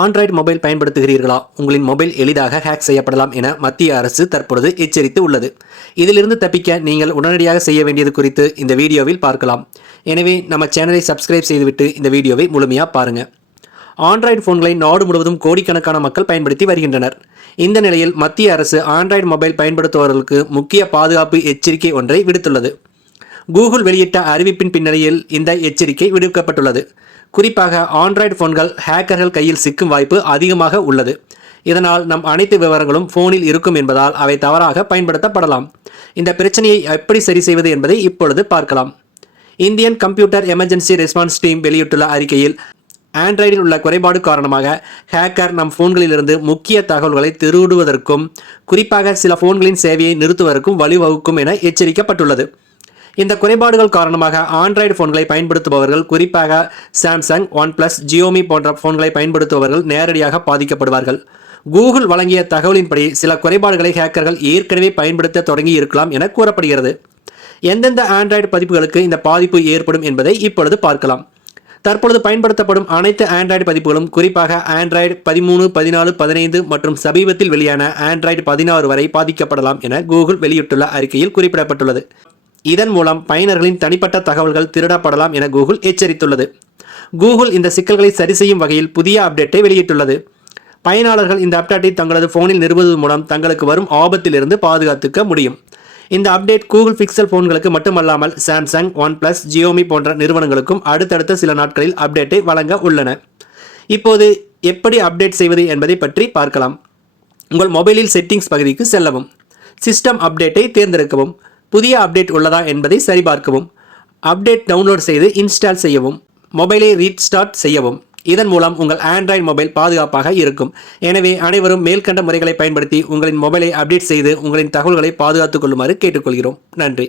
Android mobile பயன்படுத்துகிறீர்களா? உங்களின் mobile எளிதாக ஹேக் செய்யப்படலாம் என மத்திய அரசு தற்பொழுது எச்சரித்து உள்ளது. இதிலிருந்து தப்பிக்க நீங்கள் உடனடியாக செய்ய வேண்டியது குறித்து இந்த வீடியோவில் பார்க்கலாம். எனவே நம்ம சேனலை சப்ஸ்கிரைப் செய்துவிட்டு இந்த வீடியோவை முழுமையாக பாருங்க. ஆண்ட்ராய்டு போன்களை நாடு முழுவதும் கோடிக்கணக்கான மக்கள் பயன்படுத்தி வருகின்றனர். இந்த நிலையில் மத்திய அரசு ஆண்ட்ராய்டு மொபைல் பயன்படுத்துபவர்களுக்கு முக்கிய பாதுகாப்பு எச்சரிக்கை ஒன்றை விடுத்துள்ளது. கூகுள் வெளியிட்ட அறிவிப்பின் பின்னணியில் இந்த எச்சரிக்கை விடுக்கப்பட்டுள்ளது. குறிப்பாக ஆண்ட்ராய்டு போன்கள் ஹேக்கர்கள் கையில் சிக்கும் வாய்ப்பு அதிகமாக உள்ளது. இதனால் நம் அனைத்து விவரங்களும் போனில் இருக்கும் என்பதால் அவை தவறாக பயன்படுத்தப்படலாம். இந்த பிரச்சனையை எப்படி சரி செய்வது என்பதை இப்பொழுது பார்க்கலாம். Indian computer emergency response team வெளியிட்டுள்ள அறிக்கையில் ஆண்ட்ராய்டில் உள்ள குறைபாடு காரணமாக ஹேக்கர் நம் போன்களிலிருந்து முக்கிய தகவல்களை திருடுவதற்கும் குறிப்பாக சில போன்களின் சேவையை நிறுத்துவதற்கும் வழிவகுக்கும் என எச்சரிக்கப்பட்டுள்ளது. இந்த குறைபாடுகள் காரணமாக ஆண்ட்ராய்டு போன்களை பயன்படுத்துபவர்கள் குறிப்பாக சாம்சங், ஒன்பிளஸ், ஜியோமி போன்ற போன்களை பயன்படுத்துபவர்கள் நேரடியாக பாதிக்கப்படுவார்கள். கூகுள் வழங்கிய தகவலின்படி சில குறைபாடுகளை ஹேக்கர்கள் ஏற்கனவே பயன்படுத்த தொடங்கி இருக்கலாம் என கூறப்படுகிறது. எந்தெந்த ஆண்ட்ராய்டு பதிப்புகளுக்கு இந்த பாதிப்பு ஏற்படும் என்பதை இப்பொழுது பார்க்கலாம். தற்பொழுது பயன்படுத்தப்படும் அனைத்து ஆண்ட்ராய்டு பதிப்புகளும் குறிப்பாக ஆண்ட்ராய்டு 13, 14, 15 மற்றும் சமீபத்தில் வெளியான ஆண்ட்ராய்டு 16 வரை பாதிக்கப்படலாம் என கூகுள் வெளியிட்டுள்ள அறிக்கையில் குறிப்பிடப்பட்டுள்ளது. இதன் மூலம் பயனர்களின் தனிப்பட்ட தகவல்கள் திருடப்படலாம் என கூகுள் எச்சரித்துள்ளது. கூகுள் இந்த சிக்கல்களை சரி செய்யும் வகையில் புதிய அப்டேட்டை வெளியிட்டுள்ளது. பயனாளர்கள் இந்த அப்டேட்டை தங்களது போனில் நிறுவுவதன் மூலம் தங்களுக்கு வரும் ஆபத்திலிருந்து பாதுகாத்துக்க முடியும். இந்த அப்டேட் கூகுள் பிக்சல் போன்களுக்கு மட்டுமல்லாமல் சாம்சங், ஒன்பிளஸ், ஜியோமி போன்ற நிறுவனங்களுக்கும் அடுத்தடுத்த சில நாட்களில் அப்டேட்டை வழங்க உள்ளன. இப்போது எப்படி அப்டேட் செய்வது என்பதை பற்றி பார்க்கலாம். உங்கள் மொபைலில் செட்டிங்ஸ் பகுதிக்கு செல்லவும். சிஸ்டம் அப்டேட்டை தேர்ந்தெடுக்கவும். புதிய அப்டேட் உள்ளதா என்பதை சரிபார்க்கவும். அப்டேட் டவுன்லோட் செய்து இன்ஸ்டால் செய்யவும். மொபைலை ரீஸ்டார்ட் செய்யவும். இதன் மூலம் உங்கள் ஆண்ட்ராய்டு மொபைல் பாதுகாப்பாக இருக்கும். எனவே அனைவரும் மேல்கண்ட முறைகளை பயன்படுத்தி உங்களின் மொபைலை அப்டேட் செய்து உங்களின் தகவல்களை பாதுகாத்துக் கொள்ளுமாறு கேட்டுக்கொள்கிறோம். நன்றி.